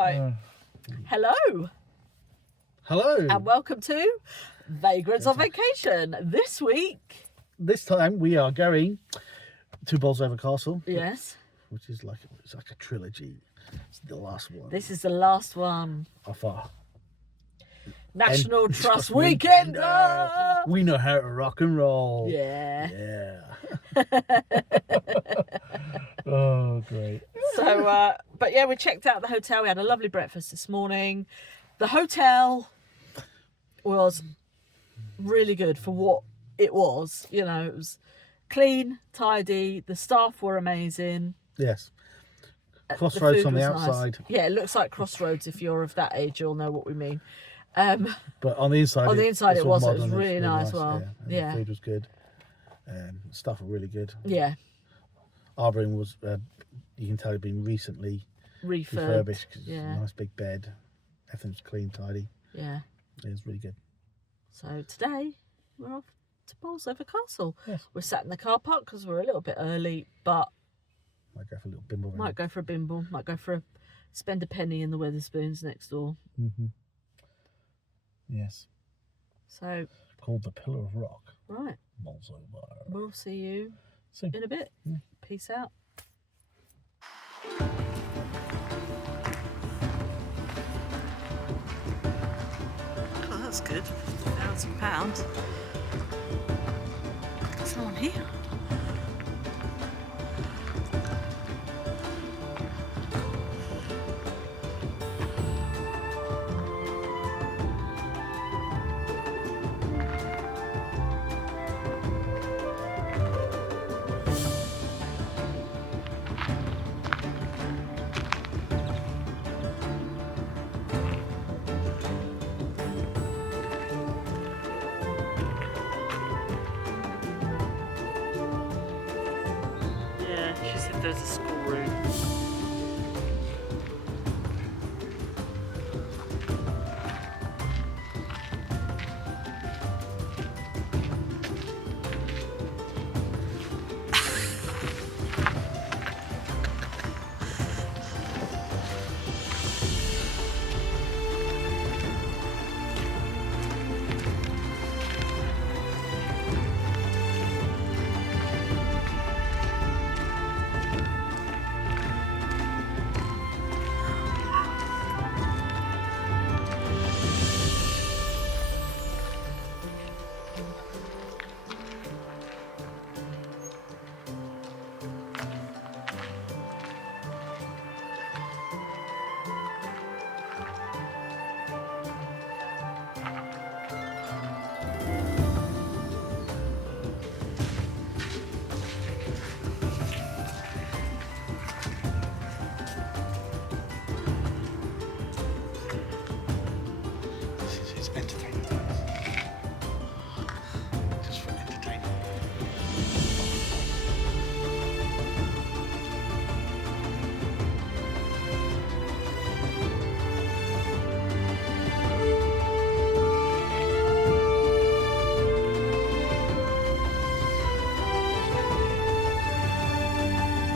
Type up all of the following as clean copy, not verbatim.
Right. Hello. Hello. And welcome to Vagrants on Vacation. This week. This time we are going to Bolsover Castle. Yes. Which is like a trilogy. It's the last one. This is the last one. Of our National Trust Weekend. We know how to rock and roll. Yeah. Yeah. Oh, great. So, but yeah, we checked out the hotel. We had a lovely breakfast this morning. The hotel was really good for what it was. You know, it was clean, tidy. The staff were amazing. Yes. Crossroads on the nice. outside. Yeah, it looks like Crossroads. If you're of that age, you'll know what we mean. But on the inside, it was really nice. Well, yeah. The food was good. Stuff were really good. Yeah. Our room was, you can tell, it had been recently refurbished. Yeah. Nice big bed. Everything's clean, tidy. Yeah. It was really good. So today we're off to Bolsover Castle. Yes. We're sat in the car park because we're a little bit early, but might go for a little bimble. Might go for a bimble. Might go for spend a penny in the Wetherspoons next door. Mm-hmm. Yes. So called the Pillar of Rock. Right. Bolsover. We'll see you soon. In a bit. Yeah. Peace out. Oh, that's good. £1,000. There's no one here. She said there's a schoolroom.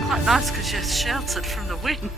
Quite nice because you're sheltered from the wind.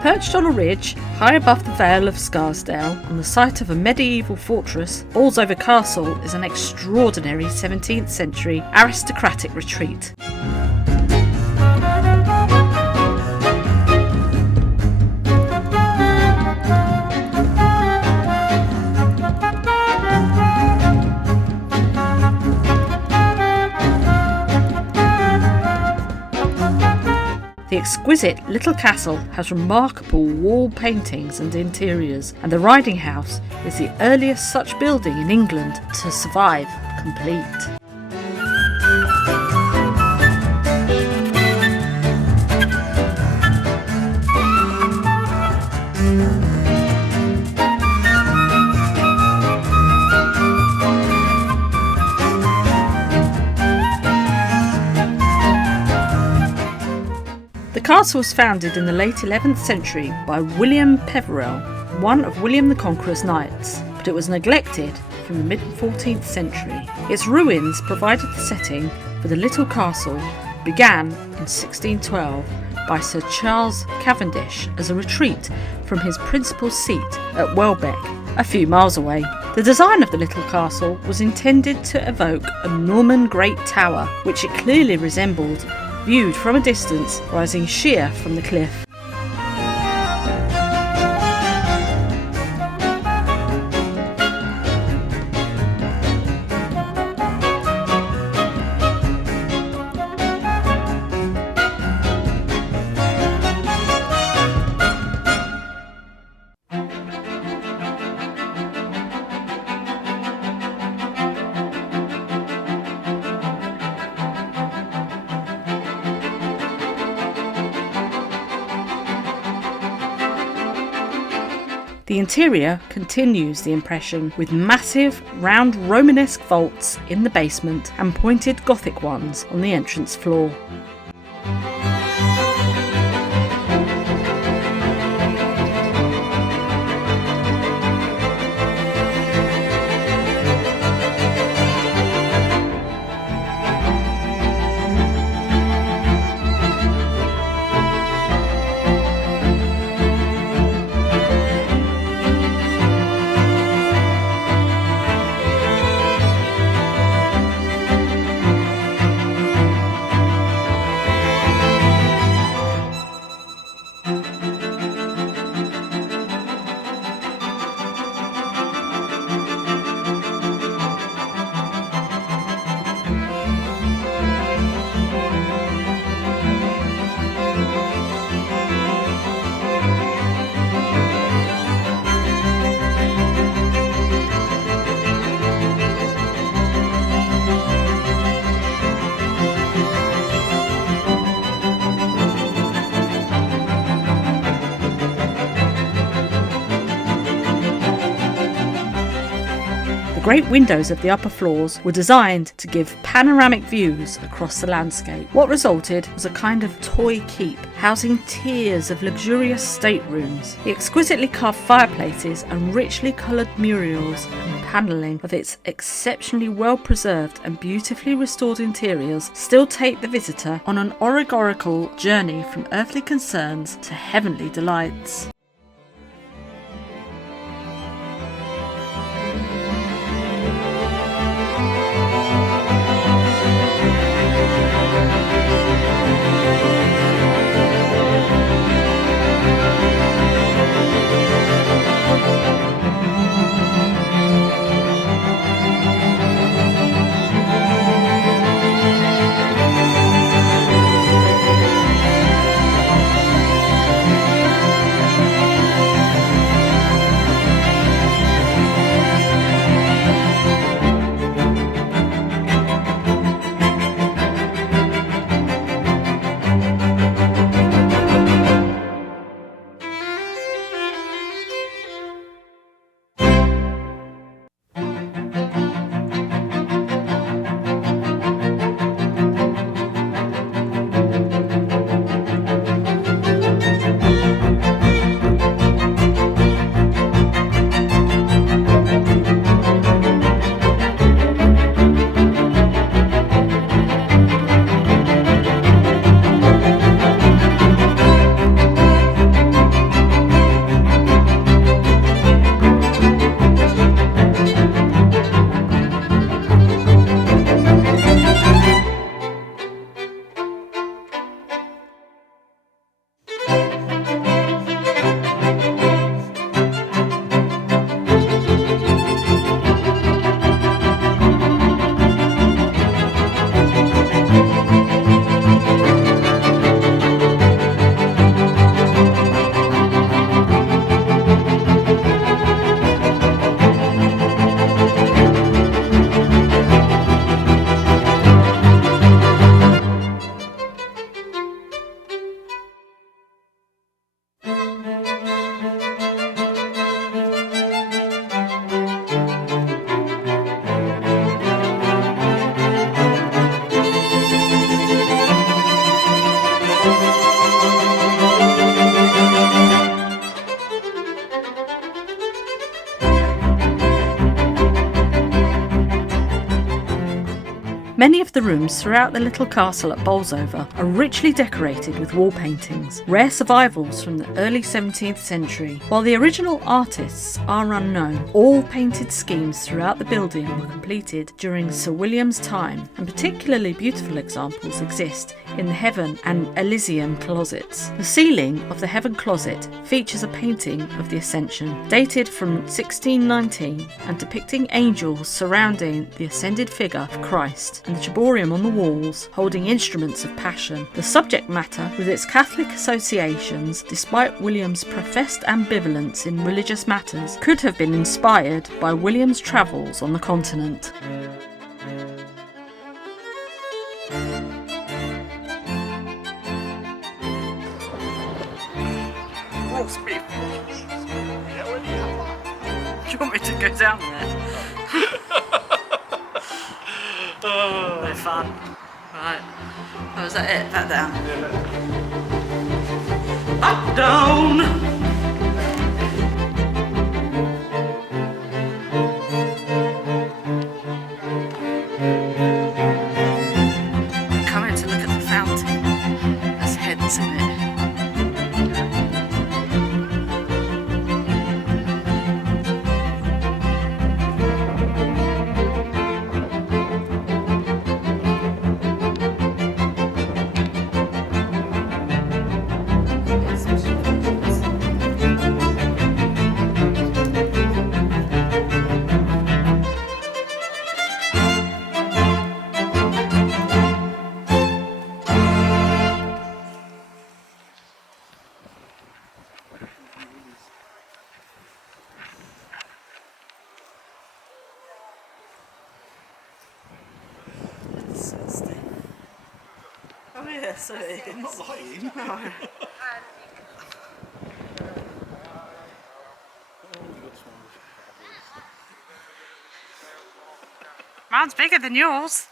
Perched on a ridge, high above the Vale of Scarsdale, on the site of a medieval fortress, Bolsover Castle is an extraordinary 17th century aristocratic retreat. The exquisite little castle has remarkable wall paintings and interiors, and the riding house is the earliest such building in England to survive complete. The castle was founded in the late 11th century by William Peverell, one of William the Conqueror's knights, but it was neglected from the mid-14th century. Its ruins provided the setting for the little castle, began in 1612 by Sir Charles Cavendish as a retreat from his principal seat at Welbeck, a few miles away. The design of the little castle was intended to evoke a Norman Great Tower, which it clearly resembled, viewed from a distance, rising sheer from the cliff. The interior continues the impression with massive, round Romanesque vaults in the basement and pointed Gothic ones on the entrance floor. The great windows of the upper floors were designed to give panoramic views across the landscape. What resulted was a kind of toy keep, housing tiers of luxurious staterooms. The exquisitely carved fireplaces and richly coloured murals and panelling of its exceptionally well preserved and beautifully restored interiors still take the visitor on an allegorical journey from earthly concerns to heavenly delights. Many of the rooms throughout the little castle at Bolsover are richly decorated with wall paintings, rare survivals from the early 17th century. While the original artists are unknown, all painted schemes throughout the building were completed during Sir William's time, and particularly beautiful examples exist in the Heaven and Elysium closets. The ceiling of the Heaven closet features a painting of the Ascension, dated from 1619 and depicting angels surrounding the ascended figure of Christ, and the ciborium on the walls holding instruments of passion. The subject matter, with its Catholic associations, despite William's professed ambivalence in religious matters, could have been inspired by William's travels on the continent. Do you want me to go down there? No fun. Right. Oh, is that it? Back down. Up, down! Coming to look at the fountain. There's heads in it. Oh yeah, so it is. I'm not lying. No. Mine's bigger than yours.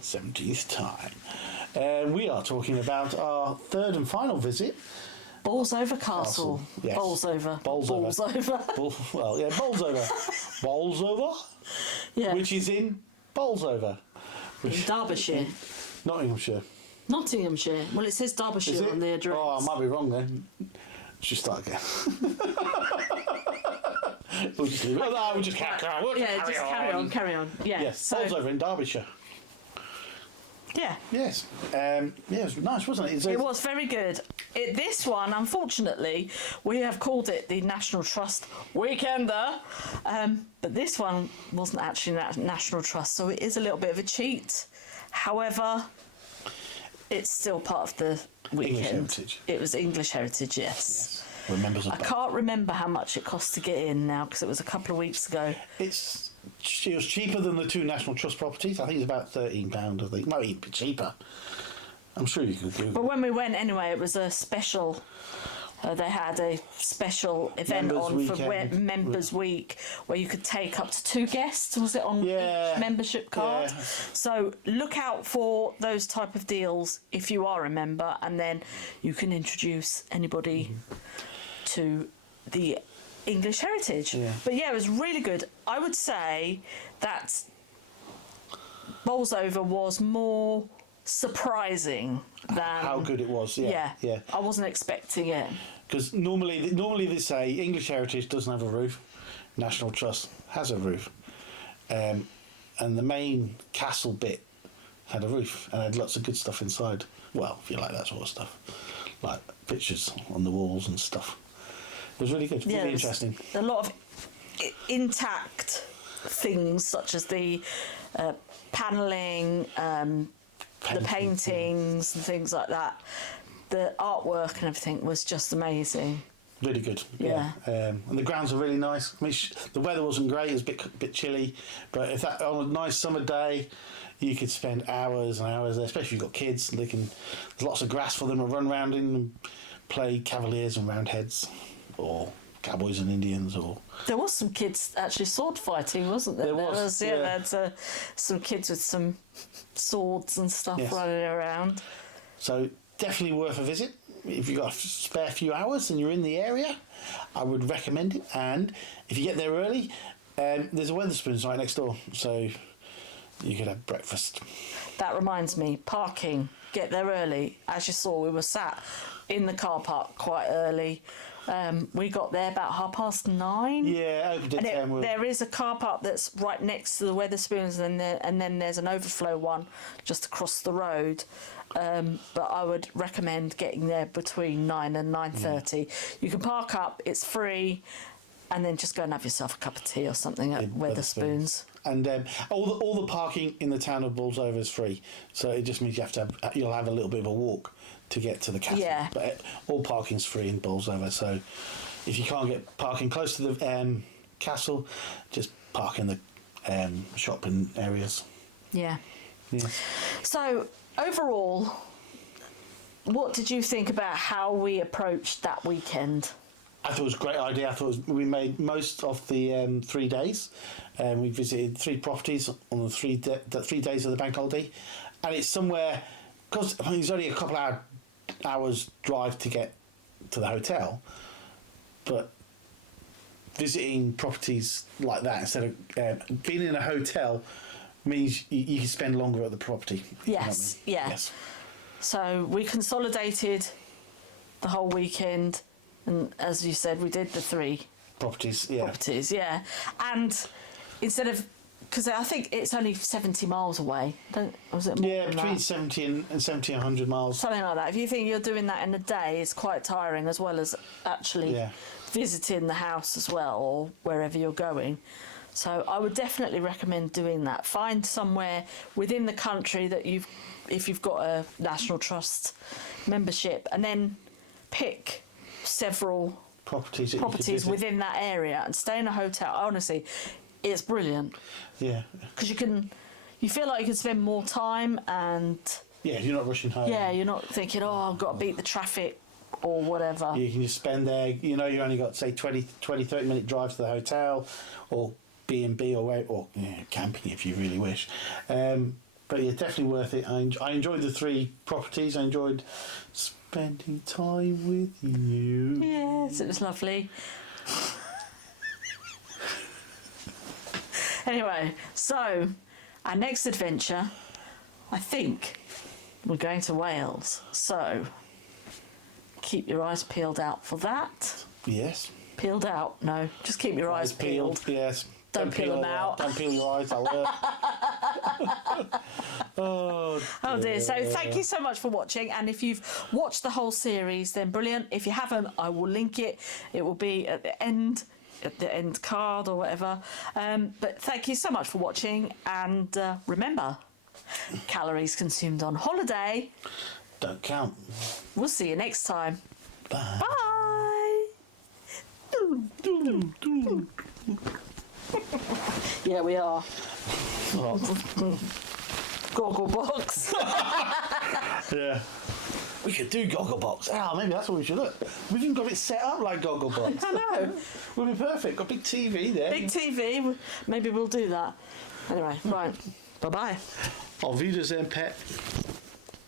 17th time. We are talking about our third and final visit. Bolsover Castle. Yes. Bolsover. Bolsover. Well, yeah, Bolsover. Bolsover? Yeah. Which is in Bolsover. In Derbyshire. Nottinghamshire. Nottinghamshire. Well, it says Is Derbyshire it? on the address. Oh, I might be wrong then. Should start again. We'll just leave it. No, we'll just carry on. Carry on. Yeah. Yes, So, Bolsover in Derbyshire. yeah. Yes. Yeah, it was nice, wasn't it? It was very good. This one, unfortunately, we have called it the National Trust Weekender, but this one wasn't actually National Trust, so it is a little bit of a cheat. However, it's still part of the weekend. English heritage. It was English heritage, yes. We're members of I both. can't remember how much it cost to get in now because it was a couple of weeks ago. It was cheaper than the two National Trust properties. I think it's about £13, I think. No, even cheaper. I'm sure you could Google. But when we went anyway, it was a special. They had a special event Members on for weekend. Members Week where you could take up to 2 guests. Was it on Yeah. each membership card? Yeah. So look out for those type of deals if you are a member, and then you can introduce anybody to the English heritage. Yeah. But yeah, it was really good. I would say that Bolsover was more surprising than How good it was, yeah. I wasn't expecting it. Because normally they say English Heritage doesn't have a roof, National Trust has a roof, and the main castle bit had a roof and had lots of good stuff inside. Well, if you like that sort of stuff, like pictures on the walls and stuff. It was really good, really interesting. A lot of intact things such as the panelling, the paintings and things like that. The artwork and everything was just amazing. Really good, Yeah. And the grounds are really nice. I mean, the weather wasn't great; it was a bit chilly. But if that on a nice summer day, you could spend hours and hours there. Especially if you've got kids, there's lots of grass for them to run around in and play Cavaliers and Roundheads, or Cowboys and Indians, or. There was some kids actually sword fighting, wasn't there? There was, yeah. They had some kids with some swords and stuff running around. So definitely worth a visit. If you've got a spare few hours and you're in the area, I would recommend it. And if you get there early, there's a Wetherspoons right next door, so you could have breakfast. That reminds me, parking. Get there early. As you saw, we were sat in the car park quite early. We got there about 9:30. Yeah, opened at 10. There is a car park that's right next to the Wetherspoons, and then there's an overflow one just across the road. But I would recommend getting there between 9 and 9:30. You can park up; it's free, and then just go and have yourself a cup of tea or something at Wetherspoons. And all the parking in the town of Bolsover is free, so it just means you'll have a little bit of a walk to get to the castle. Yeah. But all parking's free in Bolsover, so if you can't get parking close to the castle, just park in the shopping areas. Yeah. Yeah. So overall, what did you think about how we approached that weekend? I thought it was a great idea. I thought we made most of the 3 days. We visited 3 properties on the 3 days of the bank holiday, and it's somewhere because it's only a couple hours drive to get to the hotel, but visiting properties like that instead of being in a hotel means you can spend longer at the property. Yes, You know what I mean? yeah. Yes. So we consolidated the whole weekend, and as you said, we did the 3 Properties, yeah. properties, yeah. And instead of, because I think it's only 70 miles away, was it more Yeah, than between that? 70 and 100 miles. Something like that. If you think you're doing that in a day, it's quite tiring, as well as actually Yeah. visiting the house as well, or wherever you're going. So I would definitely recommend doing that. Find somewhere within the country that if you've got a National Trust membership, and then pick several Properties that you could properties visit. within that area and stay in a hotel. Honestly, it's brilliant Yeah. because you feel like you can spend more time, and Yeah, you're not rushing home. yeah, you're not thinking, oh, I've got to beat the traffic or whatever. You can just spend there, you only got, say, 20, 30-minute drive to the hotel, or B&B, or camping if you really wish. But yeah, definitely worth it. I enjoyed the 3 properties. I enjoyed spending time with you. Yes, it was lovely. Anyway, so our next adventure, I think we're going to Wales. So keep your eyes peeled out for that. Yes. Peeled out? No, just keep your eyes peeled. Yes. Don't peel them out. Don't peel your eyes. I'll hurt. Oh dear. So thank you so much for watching. And if you've watched the whole series, then brilliant. If you haven't, I will link it. It will be at the end card or whatever. But thank you so much for watching. And remember, calories consumed on holiday don't count. We'll see you next time. Bye. Bye. Yeah, we are. Oh. Goggle box. Yeah. We could do Gogglebox. Maybe that's what we should do. We've even got it set up like Gogglebox. I know. We'll be perfect. Got a big TV there. Big TV. Maybe we'll do that. Anyway, right. Bye-bye. Auf Wiedersehen, pet.